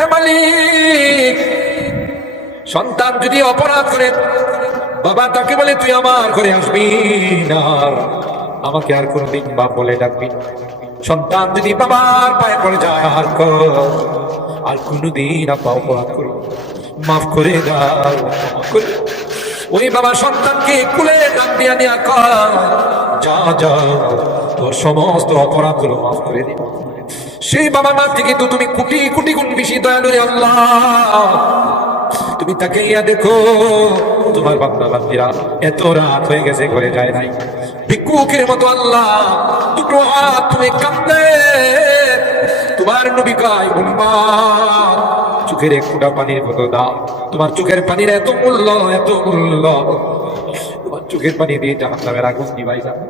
হে মালিক, সন্তান যদি অপরাধ করে বাবা তাকে বলে তুই আমার ঘরে আসবি না, আমাকে আর কোনদিন বাপ বলে ডাকবি না। সন্তান যদি বাবার পায়ে পড়ে যায় আর কোনদিন আপা অপরাধ করো, মাফ করে দাও। ওই বাবা সন্তানকে কুলে ডাক দিয়া নিয়া কর, যা যা তোর সমস্ত অপরাধ গুলো মাফ করে দিন। সেই বাবা মা থেকে তো তুমি কোটি কোটি গুণ বেশি দয়ালু রে আল্লাহ। তুমি তাকে ইয়া দেখো, তোমার বান্দা বান্দিরা এত রাত হয়ে গেছে ঘরে যায় নাই, ভিক্ষুকের মতো আল্লাহ দুটো হাত তুমি কাঁদলে তোমার নবী কয় উম্মাহ চোখের এক ফোঁটা পানির মতো দাও। তোমার চোখের পানির এত মূল্য, এত মূল্য, তোমার চোখের পানি দিয়ে জাহান্নামের আগুন নিভাই যাবে,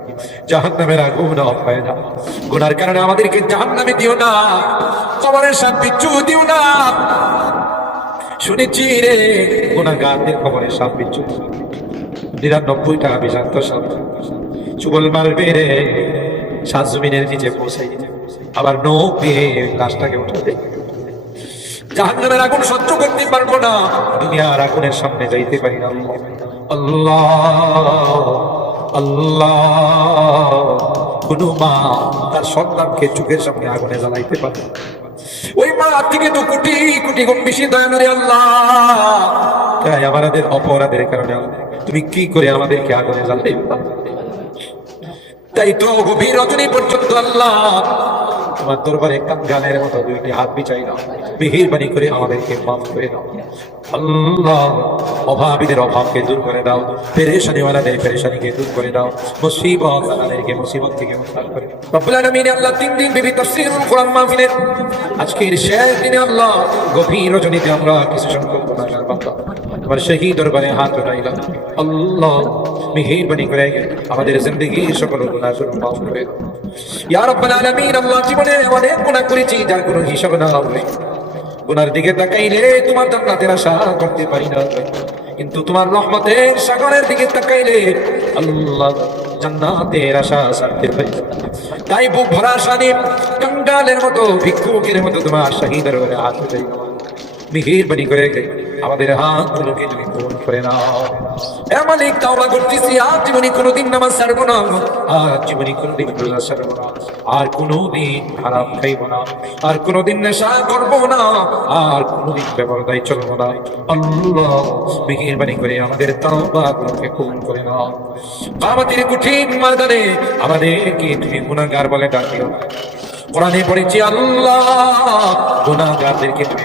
জাহান্নামের আগুন অফ হয়ে যাবে। গুনার কারণে আমাদেরকে জাহান্নামে দিও না, কবরের শান্তি দিও না। শুনেছি রে গুনাহগারদের খবরের সাপ বিচ্ছু 99টা বিষাক্ত সাপ চুবল মারবে রে, সাত জমিনের নিচে পৌঁছাই আবার নখ দিয়ে লাশটাকে উঠাবে। জাহান্নামের আগুন সহ্য করতে পারবো না, দুনিয়ার আগুনের সামনে যাইতে পারি না। আল্লাহ আল্লাহ, কোন মা তার সন্তানকে চোখের সামনে আগুনে জ্বালাইতে পারে, ওই মা থেকে তো কোটি কোটি গুণ বেশি দয়ালু রে আল্লাহ। তাই আমাদের অপরাধের কারণে তুমি কি করে আমাদেরকে আগুনে জ্বালাইতে পারো? তাই তো গভীর রজনী পর্যন্ত আল্লাহ তোমার দরবারে কাঙ্গালের মতো দুইটি হাত বিছাই দাও, মেহেরবানি করে আমাদেরকে মাফ করে দাও আল্লাহ। অভাবীদের অভাবকে দূর করে দাও, পেরেশানিওয়ালাদের পেরেশানিকে দূর করে দাও, মুসিবত ওয়ালাদেরকে মুসিবত থেকে মুক্ত করে দাও রব্বুল আলামিন। আল্লাহ 3 দিন বিবি তাফসীরুল কোরআন মাহফিলের আজকের শেষ দিনে আল্লাহ গভীর রজনীতে আমরা কিছু সংখ্যক গুনাহগার বান্দা তোমার সেই দরবারে হাত উঠাইলাম আল্লাহ, মেহেরবানি করে আমাদের জিন্দেগীর সকল গুনাহগুলো মাফ করে দাও ইয়া রাব্বাল আলামিন। আল্লাহ জীবনে অনেক গুনাহ করেছি যার কোনো হিসাব না হবে, গুনার দিকে তাকাইলে তোমার জান্নাতের আশা করতে পারি না, কিন্তু তোমার রহমতের সাগরের দিকে তাকাইলে আল্লাহ জান্নাতের আশা ছাড়তে পারি। তাই বুক ভরা আশা নিয়ে কাঙ্গালের মতো ভিক্ষুকের মতো তোমার শহীদের হাত উঠাই মেহেরবানি করে আমাদের হাতগুলোকে তুমি পূরণ করে নাও। মালিক তাওবা করতেছি, আর জীবনে কোনোদিন নামাজ ছাড়বো না, আর জীবনে কোনোদিন রোজা ছাড়বো না, আর কোনোদিন খারাপ খাইবো না, আর কোনোদিন নেশা করবো না, আর কোনোদিন বেপরদায় চলবো না। আল্লাহ মেহেরবানি করে আমাদের তাওবাগুলোকে কবুল করে নাও। আমাদের কঠিন ময়দানে আমাদেরকে তুমি গুনাহগার বলে ডাকিও। কোরআনে পড়েছি আল্লাহ গুনাহগারদেরকে তুমি